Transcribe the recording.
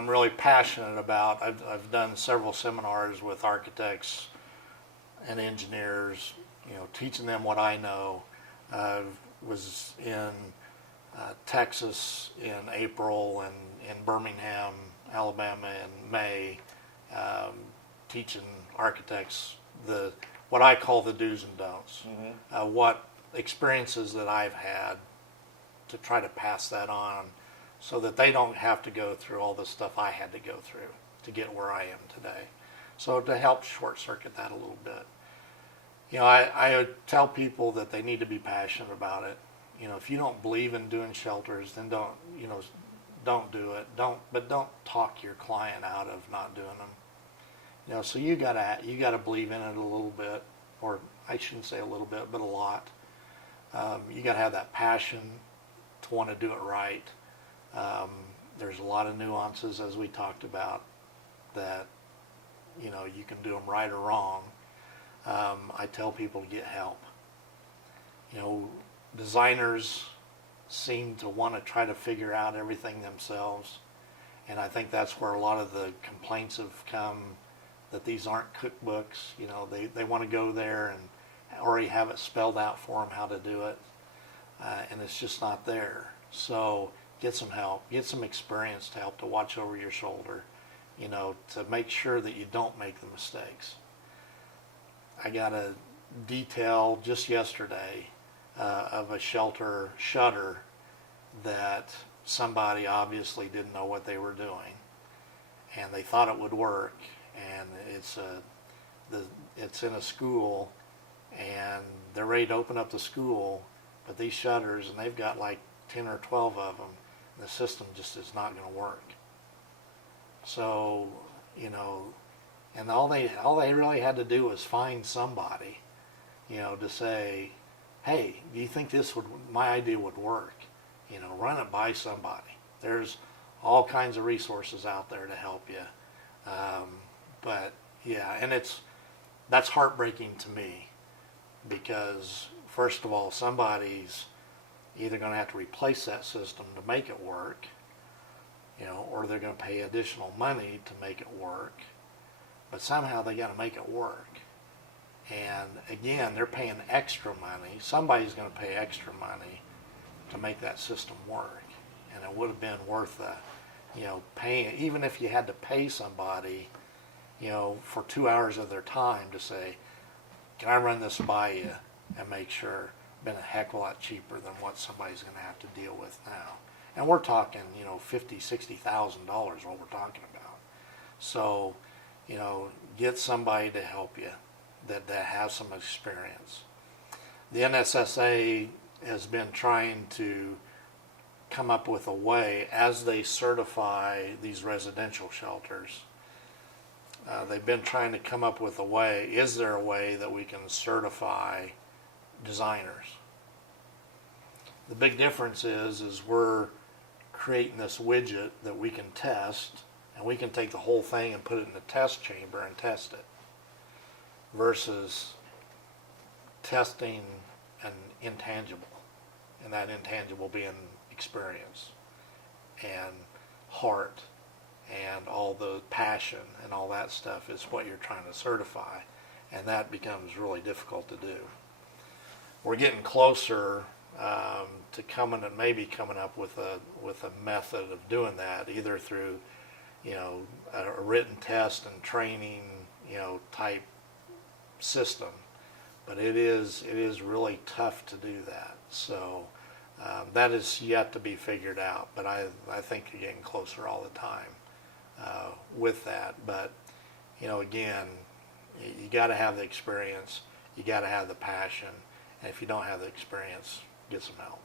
I'm really passionate about. I've done several seminars with architects and engineers, teaching them what I know. I was in Texas in April and in Birmingham, Alabama in May, teaching architects what I call the do's and don'ts, what experiences that I've had to try to pass that on so that they don't have to go through all the stuff I had to go through to get where I am today. So to help short circuit that a little bit. I tell people that they need to be passionate about it. If you don't believe in doing shelters, then don't do it. Don't talk your client out of not doing them. So you gotta believe in it a little bit, or I shouldn't say a little bit, but a lot. You gotta have that passion to want to do it right. There's a lot of nuances, as we talked about, that you can do them right or wrong. I tell people to get help. Designers seem to want to try to figure out everything themselves, and I think that's where a lot of the complaints have come, that these aren't cookbooks. They want to go there and already have it spelled out for them how to do it, and it's just not there. So get some help, get some experience to help to watch over your shoulder, to make sure that you don't make the mistakes. I got a detail just yesterday of a shelter shutter that somebody obviously didn't know what they were doing, and they thought it would work, and it's in a school, and they're ready to open up the school, but these shutters, and they've got like 10 or 12 of them, and the system just is not going to work. So, and all they really had to do was find somebody, to say, hey, do you think my idea would work? Run it by somebody. There's all kinds of resources out there to help you. But yeah, and that's heartbreaking to me, because first of all, somebody's either going to have to replace that system to make it work, or they're going to pay additional money to make it work, but somehow they got to make it work. And again, they're paying extra money. Somebody's going to pay extra money to make that system work, and it would have been worth paying, even if you had to pay somebody, for 2 hours of their time to say, can I run this by you and make sure. Been a heck of a lot cheaper than what somebody's going to have to deal with now. And we're talking, $50,000, $60,000 what we're talking about. So, get somebody to help you that has some experience. The NSSA has been trying to come up with a way, as they certify these residential shelters, they've been trying to come up with a way, is there a way that we can certify designers? The big difference is we're creating this widget that we can test, and we can take the whole thing and put it in the test chamber and test it, versus testing an intangible, and that intangible being experience and heart and all the passion and all that stuff is what you're trying to certify, and that becomes really difficult to do. We're getting closer to coming up with a method of doing that, either through a written test and training type system, but it is really tough to do that. So that is yet to be figured out, but I think you're getting closer all the time with that. But again, you got to have the experience, you got to have the passion, and if you don't have the experience, get some help.